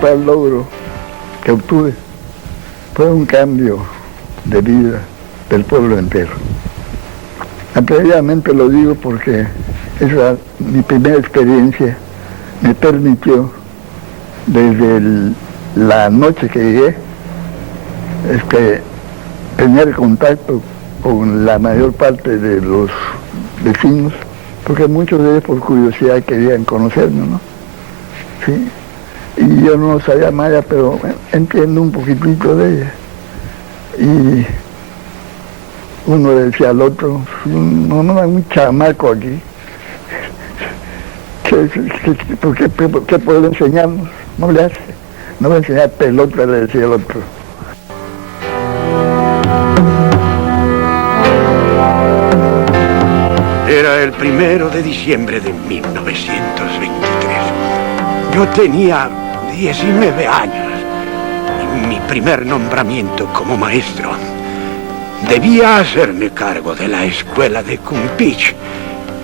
principal logro que obtuve fue un cambio de vida del pueblo entero. Previamente lo digo porque mi primera experiencia me permitió, desde la noche que llegué, tener contacto con la mayor parte de los vecinos, porque muchos de ellos por curiosidad querían conocerme, ¿no? Sí. Y yo no sabía maya, pero entiendo un poquitito de ella. Y uno le decía al otro, no hay un chamaco aquí. ¿Qué puede enseñarnos? No le hace. No va a enseñar pelota, le decía el otro. Era el 1 de diciembre de 1923. Yo tenía 19 años y mi primer nombramiento como maestro. Debía hacerme cargo de la escuela de Cumpich,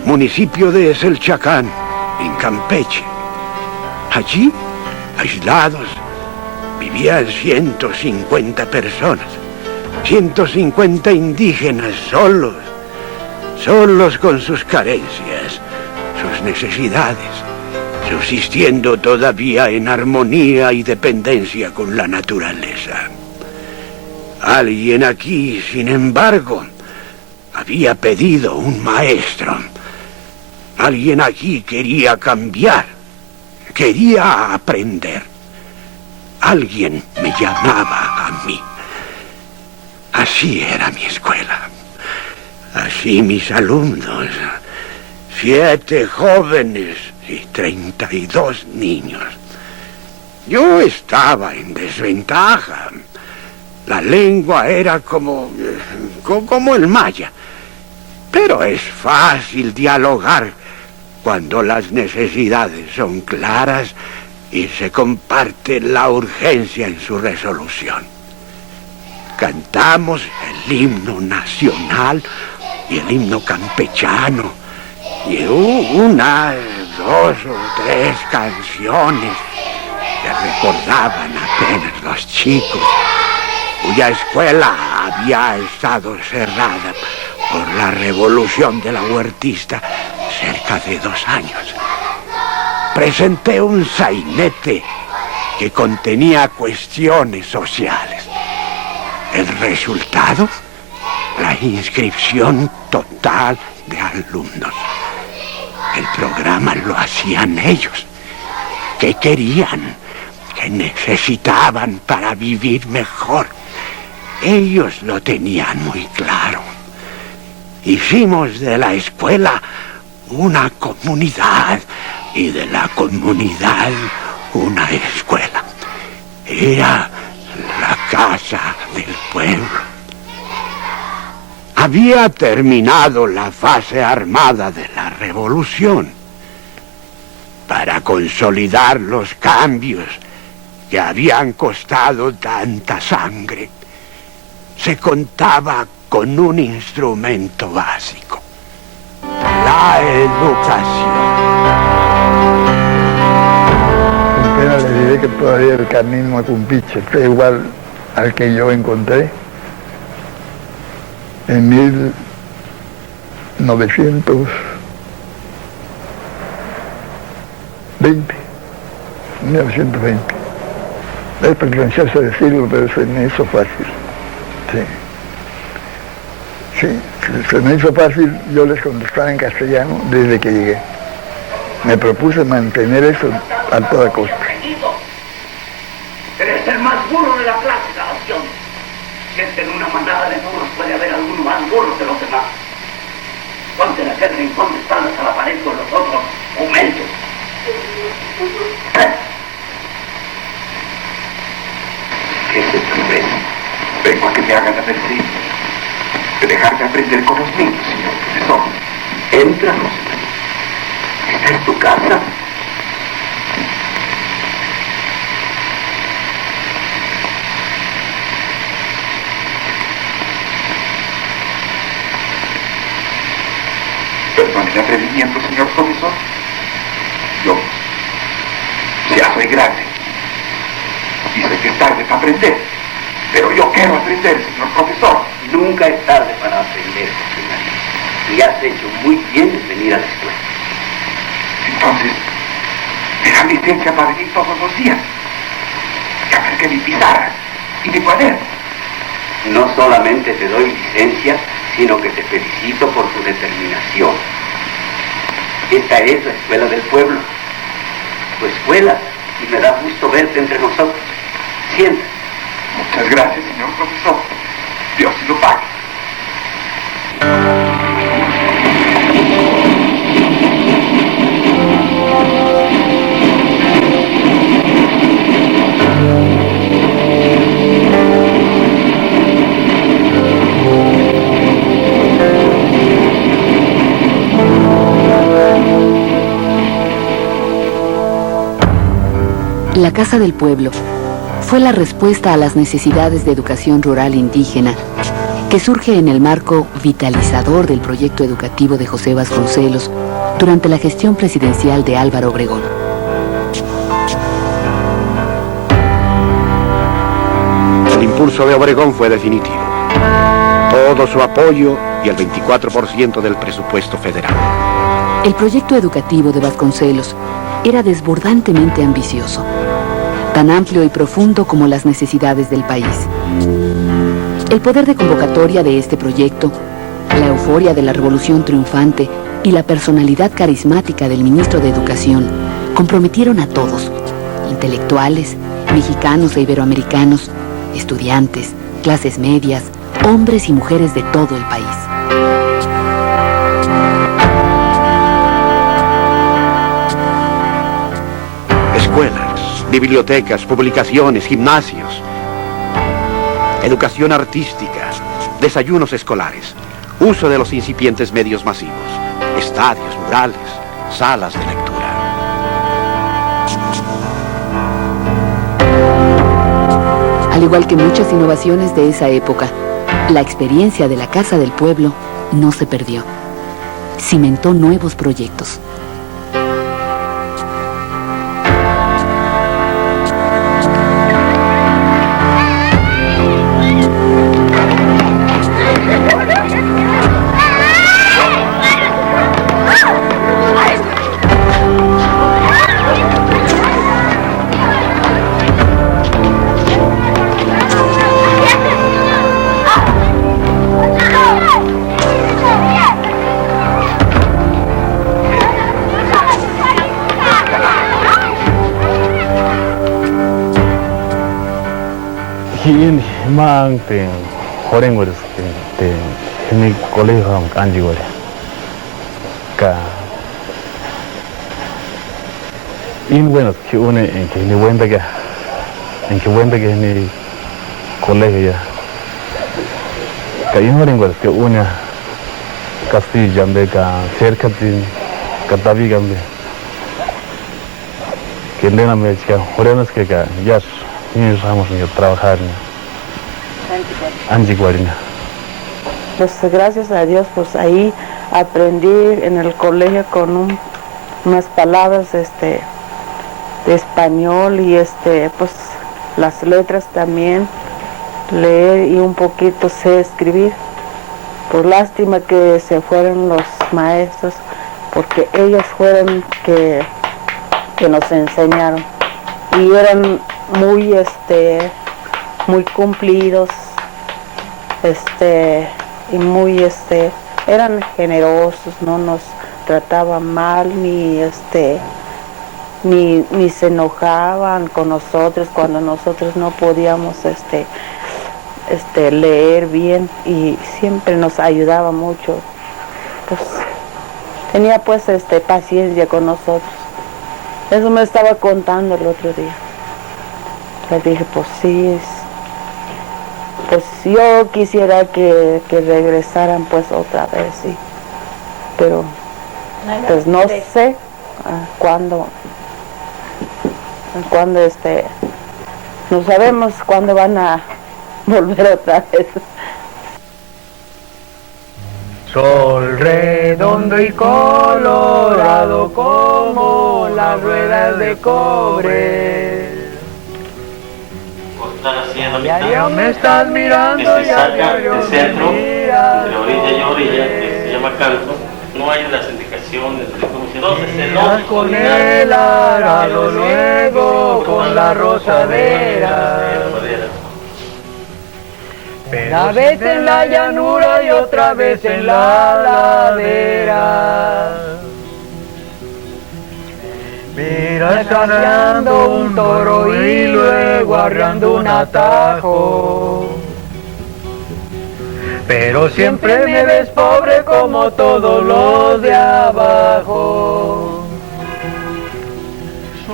municipio de Selchacán, en Campeche. Allí, aislados, vivían 150 personas, 150 indígenas solos con sus carencias, sus necesidades, subsistiendo todavía en armonía y dependencia con la naturaleza. Alguien aquí, sin embargo, había pedido un maestro. Alguien aquí quería cambiar, quería aprender. Alguien me llamaba a mí. Así era mi escuela. Así mis alumnos, 7 jóvenes y 32 niños. Yo estaba en desventaja. La lengua era como el maya. Pero es fácil dialogar cuando las necesidades son claras y se comparte la urgencia en su resolución. Cantamos el himno nacional y el himno campechano, y 1, 2 o 3 canciones que recordaban apenas los chicos, cuya escuela había estado cerrada por la revolución de la huertista cerca de 2 años. Presenté un sainete que contenía cuestiones sociales. El resultado, la inscripción total de alumnos. El programa lo hacían ellos. ¿Qué querían? ¿Qué necesitaban para vivir mejor? Ellos lo tenían muy claro. Hicimos de la escuela una comunidad y de la comunidad una escuela. Era la casa del pueblo. Había terminado la fase armada de la revolución. Para consolidar los cambios que habían costado tanta sangre, se contaba con un instrumento básico: la educación. Con pena le diré que todavía el camino a Cumpiche fue igual al que yo encontré en 1920. Es pretencioso decirlo, pero se me hizo fácil. Sí, se me hizo fácil. Yo les contestaba en castellano desde que llegué. Me propuse mantener eso a toda costa. Eres el más burro de la clase, Sebastián. Siente en una manada de burros puede haber alguno más burro que los demás. Ponte en aquel rincón de espaldas a la pared con los otros jumentos. ¿Qué es esto, ven? Vengo a que me hagan la merced de dejarme aprender con los niños, señor profesor. Entra, José. ¿Esta es tu casa? Perdone el atrevimiento, señor profesor. Yo ya soy grande Dice que es tarde para aprender. Pero yo quiero aprender, señor profesor. Nunca es tarde para aprender, José María. Y has hecho muy bien en venir a la escuela. Entonces, me dan licencia para venir todos los días. Ya marqué mi pizarra y mi cuaderno. No solamente te doy licencia, sino que te felicito por tu determinación. Esta es la escuela del pueblo. Tu escuela, y me da gusto verte entre nosotros. Siéntate. Muchas gracias, señor profesor. Dios se lo pague. La Casa del Pueblo fue la respuesta a las necesidades de educación rural indígena que surge en el marco vitalizador del proyecto educativo de José Vasconcelos durante la gestión presidencial de Álvaro Obregón. El impulso de Obregón fue definitivo. Todo su apoyo y el 24% del presupuesto federal. El proyecto educativo de Vasconcelos era desbordantemente ambicioso, tan amplio y profundo como las necesidades del país. El poder de convocatoria de este proyecto, la euforia de la revolución triunfante y la personalidad carismática del ministro de Educación comprometieron a todos, intelectuales, mexicanos e iberoamericanos, estudiantes, clases medias, hombres y mujeres de todo el país. Escuelas, bibliotecas, publicaciones, gimnasios, educación artística, desayunos escolares, uso de los incipientes medios masivos, estadios, murales, salas de lectura. Al igual que muchas innovaciones de esa época, la experiencia de la Casa del Pueblo no se perdió. Cimentó nuevos proyectos. Hiin himang ten horeng waris ten himi kolej ham kanji gore ka in buenos que une en que ni wembega ni kolej ya ka in horeng waris que une kasti jambe ka cercatin ka tabi gambe que lena me chica horenos que ka yas y vamos a trabajar en Anjiguarina. Pues gracias a Dios, pues ahí aprendí en el colegio con unas palabras de español y pues las letras también, leer y un poquito sé escribir. Pues lástima que se fueron los maestros, porque ellos fueron que nos enseñaron y eran muy cumplidos, y muy eran generosos, no nos trataban mal ni se enojaban con nosotros cuando nosotros no podíamos leer bien, y siempre nos ayudaba mucho. Pues tenía pues paciencia con nosotros. Eso me estaba contando el otro día. Le dije, pues sí, pues yo quisiera que regresaran pues otra vez, sí. Pero pues no sé cuándo no sabemos cuándo van a volver otra vez. Sol redondo y colorado como las ruedas de cobre, están haciendo Diario me estás mirando, que se saca diario del centro, me entre orilla y orilla, que se llama canto. No hay las indicaciones de cómo se... Entonces el miras con el arado, luego con la rosadera. Una vez en la llanura y otra vez en la ladera. Miras arreando un toro y luego arreando un atajo. Pero siempre me ves pobre como todos los de abajo.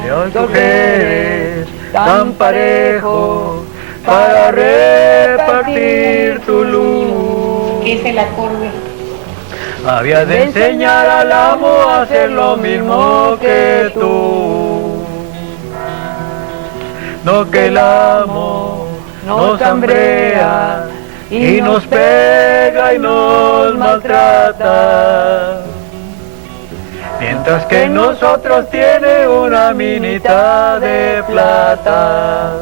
Dios, tú eres tan parejo para repartir tu luz. ¿Qué es el acorde? Habías de enseñar al amo a hacer lo mismo que tú. No que el amo nos hambrea y nos pega y nos maltrata, mientras que en nosotros tiene una minita de plata.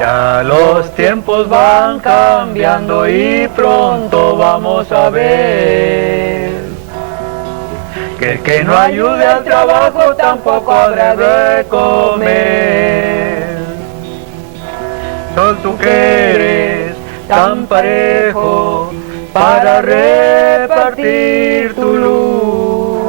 Ya los tiempos van cambiando y pronto vamos a ver que el que no ayude al trabajo tampoco habrá de comer. Sol, tú que eres tan parejo para repartir tu luz.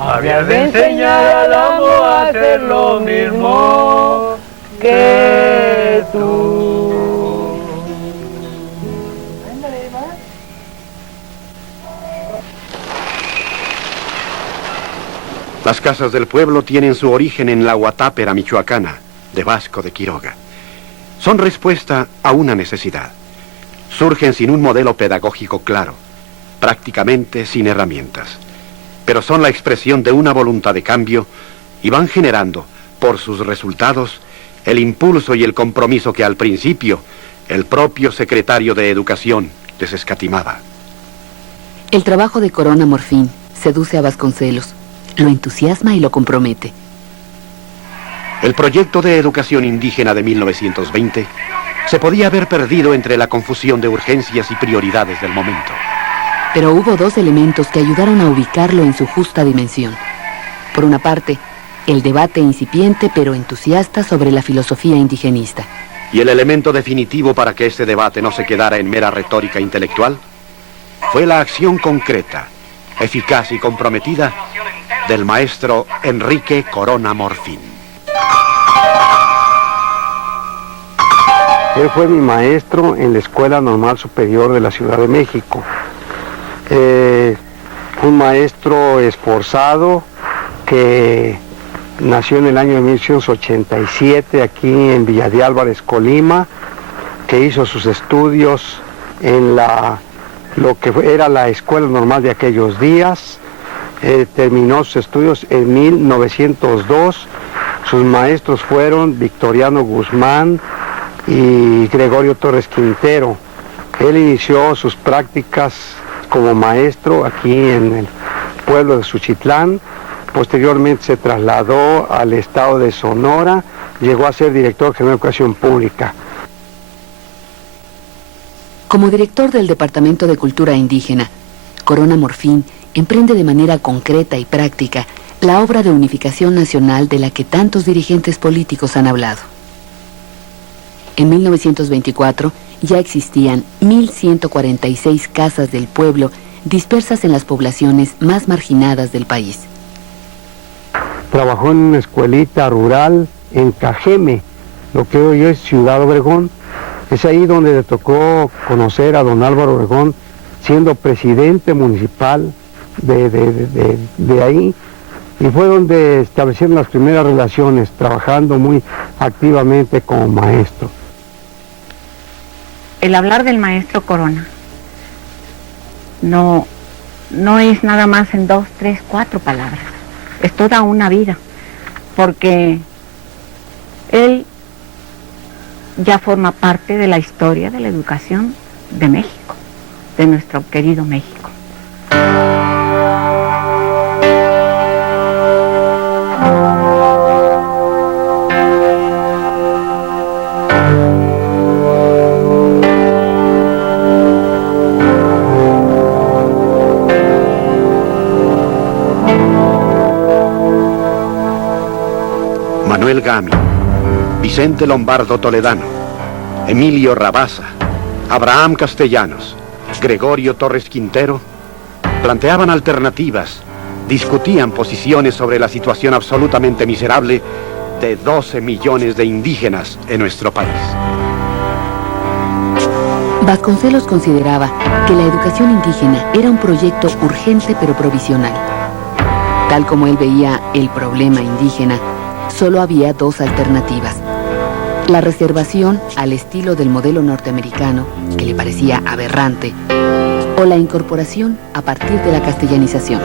Habías de enseñar al amo a hacer lo mismo que tú. Las casas del pueblo tienen su origen en la Huatápera michoacana, de Vasco de Quiroga. Son respuesta a una necesidad. Surgen sin un modelo pedagógico claro, prácticamente sin herramientas, pero son la expresión de una voluntad de cambio y van generando, por sus resultados, el impulso y el compromiso que al principio el propio secretario de Educación les escatimaba. El trabajo de Corona Morfín seduce a Vasconcelos, lo entusiasma y lo compromete. El proyecto de educación indígena de 1920 se podía haber perdido entre la confusión de urgencias y prioridades del momento. Pero hubo dos elementos que ayudaron a ubicarlo en su justa dimensión. Por una parte, el debate incipiente pero entusiasta sobre la filosofía indigenista. Y el elemento definitivo para que este debate no se quedara en mera retórica intelectual fue la acción concreta, eficaz y comprometida del maestro Enrique Corona Morfín. Él fue mi maestro en la Escuela Normal Superior de la Ciudad de México. Fue un maestro esforzado que nació en el año de 1987 aquí en Villa de Álvarez, Colima, que hizo sus estudios en lo que era la Escuela Normal de aquellos días. Terminó sus estudios en 1902. Sus maestros fueron Victoriano Guzmán y Gregorio Torres Quintero. Él inició sus prácticas como maestro aquí en el pueblo de Suchitlán. Posteriormente se trasladó al estado de Sonora, llegó a ser director general de Educación Pública. Como director del Departamento de Cultura Indígena, Corona Morfín emprende de manera concreta y práctica la obra de unificación nacional de la que tantos dirigentes políticos han hablado. En 1924 ya existían 1.146 casas del pueblo dispersas en las poblaciones más marginadas del país. Trabajó en una escuelita rural en Cajeme, lo que hoy es Ciudad Obregón. Es ahí donde le tocó conocer a don Álvaro Obregón, siendo presidente municipal de ahí, y fue donde establecieron las primeras relaciones, trabajando muy activamente como maestro. El hablar del maestro Corona no es nada más en 2, 3, 4 palabras, es toda una vida, porque él ya forma parte de la historia de la educación de México, de nuestro querido México. Gamio, Vicente Lombardo Toledano, Emilio Rabasa, Abraham Castellanos, Gregorio Torres Quintero, planteaban alternativas, discutían posiciones sobre la situación absolutamente miserable de 12 millones de indígenas en nuestro país. Vasconcelos consideraba que la educación indígena era un proyecto urgente pero provisional. Tal como él veía el problema indígena, solo había dos alternativas: la reservación al estilo del modelo norteamericano, que le parecía aberrante, o la incorporación a partir de la castellanización.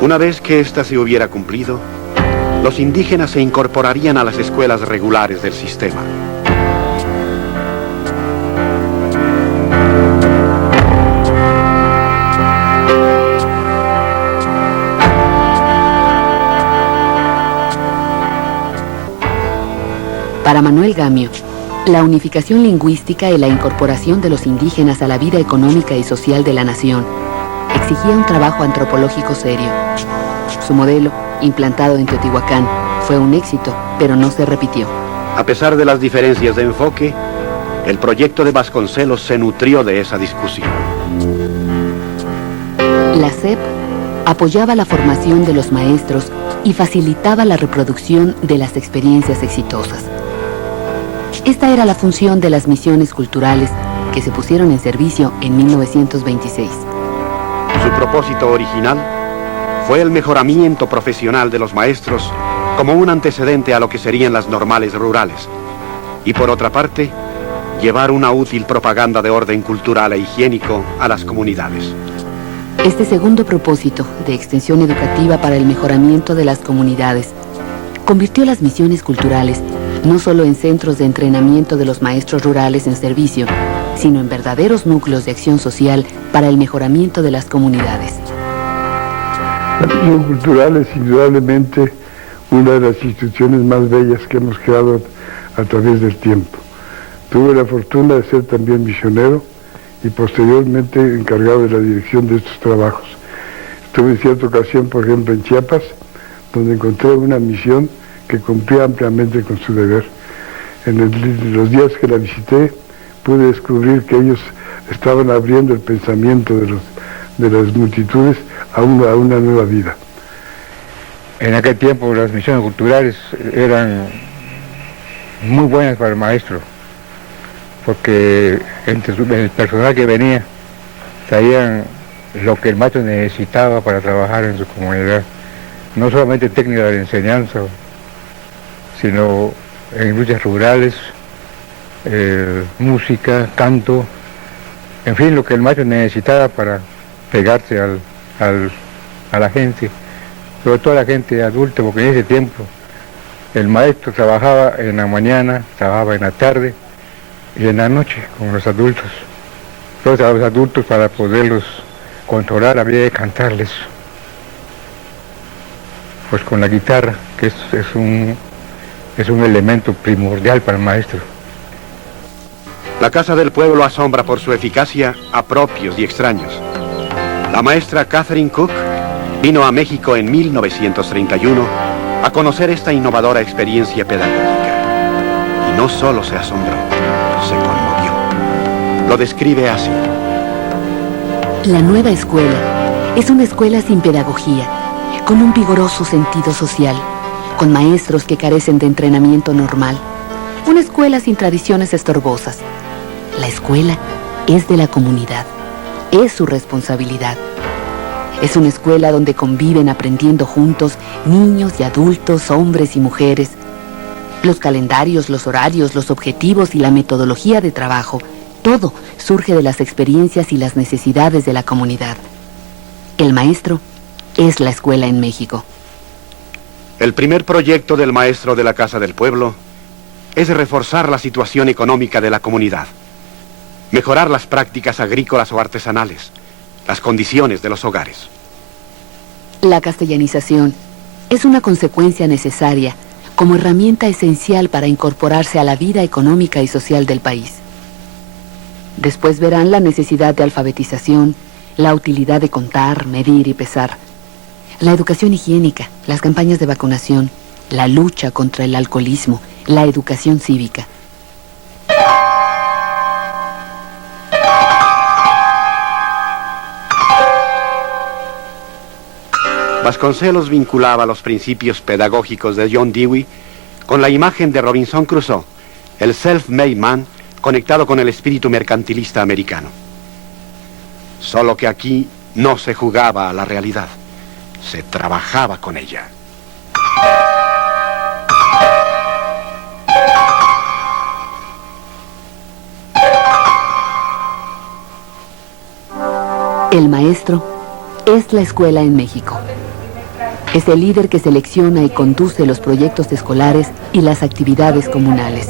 Una vez que ésta se hubiera cumplido, los indígenas se incorporarían a las escuelas regulares del sistema. Para Manuel Gamio, la unificación lingüística y la incorporación de los indígenas a la vida económica y social de la nación exigía un trabajo antropológico serio. Su modelo, implantado en Teotihuacán, fue un éxito, pero no se repitió. A pesar de las diferencias de enfoque, el proyecto de Vasconcelos se nutrió de esa discusión. La SEP apoyaba la formación de los maestros y facilitaba la reproducción de las experiencias exitosas. Esta era la función de las misiones culturales que se pusieron en servicio en 1926. Su propósito original fue el mejoramiento profesional de los maestros como un antecedente a lo que serían las normales rurales, y por otra parte, llevar una útil propaganda de orden cultural e higiénico a las comunidades. Este segundo propósito de extensión educativa para el mejoramiento de las comunidades convirtió las misiones culturales no solo en centros de entrenamiento de los maestros rurales en servicio, sino en verdaderos núcleos de acción social para el mejoramiento de las comunidades. La misión cultural es indudablemente una de las instituciones más bellas que hemos creado a través del tiempo. Tuve la fortuna de ser también misionero y posteriormente encargado de la dirección de estos trabajos. Estuve en cierta ocasión, por ejemplo, en Chiapas, donde encontré una misión que cumplía ampliamente con su deber. En los días que la visité, pude descubrir que ellos estaban abriendo el pensamiento de las multitudes a una nueva vida. En aquel tiempo las misiones culturales eran muy buenas para el maestro, porque entre el personal que venía traían lo que el maestro necesitaba para trabajar en su comunidad, no solamente técnica de enseñanza, sino en industrias rurales, música, canto, en fin, lo que el maestro necesitaba para pegarse a la gente, sobre todo a la gente adulta, porque en ese tiempo el maestro trabajaba en la mañana, trabajaba en la tarde y en la noche con los adultos. Entonces a los adultos, para poderlos controlar, había que cantarles, pues con la guitarra, que es un elemento primordial para el maestro. La Casa del Pueblo asombra por su eficacia a propios y extraños. La maestra Catherine Cook vino a México en 1931 a conocer esta innovadora experiencia pedagógica. Y no solo se asombró, se conmovió. Lo describe así. La nueva escuela es una escuela sin pedagogía, con un vigoroso sentido social, con maestros que carecen de entrenamiento normal. Una escuela sin tradiciones estorbosas. La escuela es de la comunidad, es su responsabilidad. Es una escuela donde conviven aprendiendo juntos niños y adultos, hombres y mujeres. Los calendarios, los horarios, los objetivos y la metodología de trabajo, todo surge de las experiencias y las necesidades de la comunidad. El maestro es la escuela en México. El primer proyecto del maestro de la Casa del Pueblo es reforzar la situación económica de la comunidad, mejorar las prácticas agrícolas o artesanales, las condiciones de los hogares. La castellanización es una consecuencia necesaria como herramienta esencial para incorporarse a la vida económica y social del país. Después verán la necesidad de alfabetización, la utilidad de contar, medir y pesar, la educación higiénica, las campañas de vacunación, la lucha contra el alcoholismo, la educación cívica. Vasconcelos vinculaba los principios pedagógicos de John Dewey con la imagen de Robinson Crusoe, el self-made man conectado con el espíritu mercantilista americano. Solo que aquí no se jugaba a la realidad, se trabajaba con ella. El maestro es la escuela en México. Es el líder que selecciona y conduce los proyectos escolares y las actividades comunales.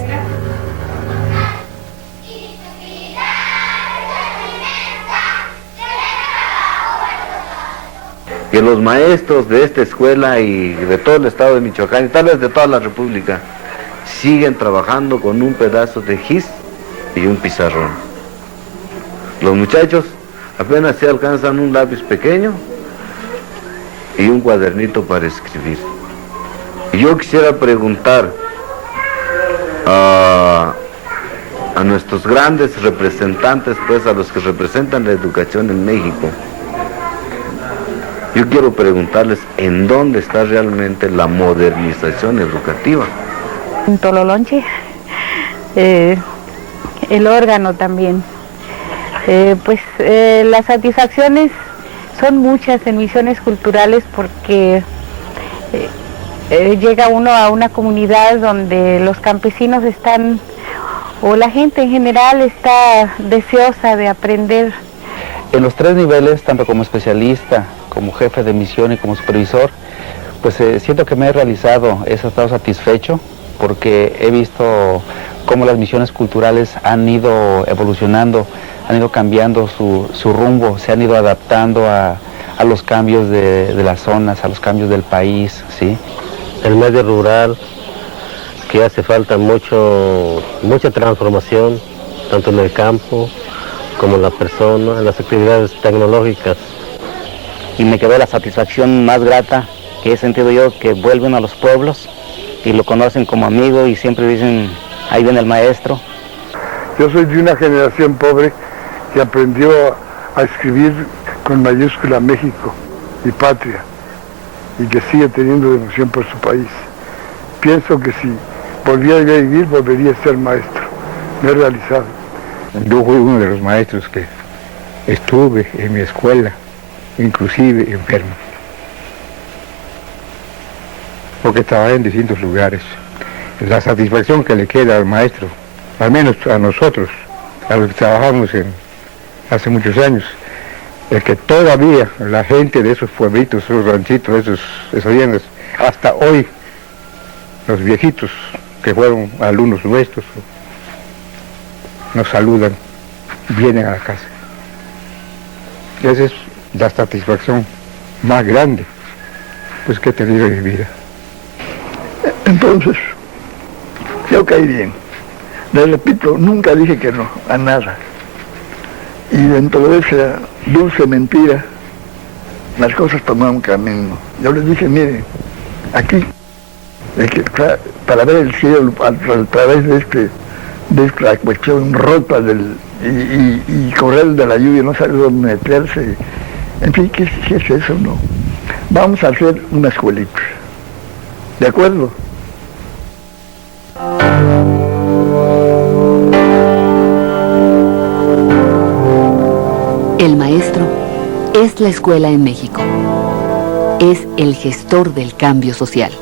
Que los maestros de esta escuela y de todo el estado de Michoacán y tal vez de toda la República siguen trabajando con un pedazo de gis y un pizarrón. Los muchachos apenas se alcanzan un lápiz pequeño y un cuadernito para escribir. Y yo quisiera preguntar a nuestros grandes representantes, pues a los que representan la educación en México, yo quiero preguntarles en dónde está realmente la modernización educativa. En Tololonche, el órgano también. Las satisfacciones son muchas en misiones culturales porque llega uno a una comunidad donde los campesinos están, o la gente en general está deseosa de aprender. En los 3 niveles, tanto como especialista, como jefe de misión y como supervisor, pues siento que me he realizado, he estado satisfecho porque he visto cómo las misiones culturales han ido evolucionando, han ido cambiando su rumbo, se han ido adaptando a los cambios de las zonas, a los cambios del país, ¿sí? El medio rural, que hace falta mucha transformación, tanto en el campo como en la persona, en las actividades tecnológicas. Y me quedó la satisfacción más grata que he sentido yo, que vuelven a los pueblos y lo conocen como amigo y siempre dicen, ahí viene el maestro. Yo soy de una generación pobre que aprendió a escribir con mayúscula México, mi patria, y que sigue teniendo devoción por su país. Pienso que si volviera a vivir, volvería a ser maestro. Me he realizado. Yo fui uno de los maestros que estuve en mi escuela, inclusive enfermo, porque trabajé en distintos lugares. La satisfacción que le queda al maestro, al menos a nosotros, a los que trabajamos hace muchos años, es que todavía la gente de esos pueblitos, esos ranchitos, esas haciendas, hasta hoy, los viejitos que fueron alumnos nuestros, nos saludan, vienen a la casa. Esa es la satisfacción más grande pues que he tenido en mi vida. Entonces, yo caí bien. Les repito, nunca dije que no, a nada. Y dentro de esa dulce mentira, las cosas tomaron camino. Yo les dije, miren, aquí, para ver el cielo a través de esta cuestión rota y correr de la lluvia, no saber dónde meterse. En fin, ¿qué es eso? No. Vamos a hacer una escuelita. ¿De acuerdo? El maestro es la escuela en México. Es el gestor del cambio social.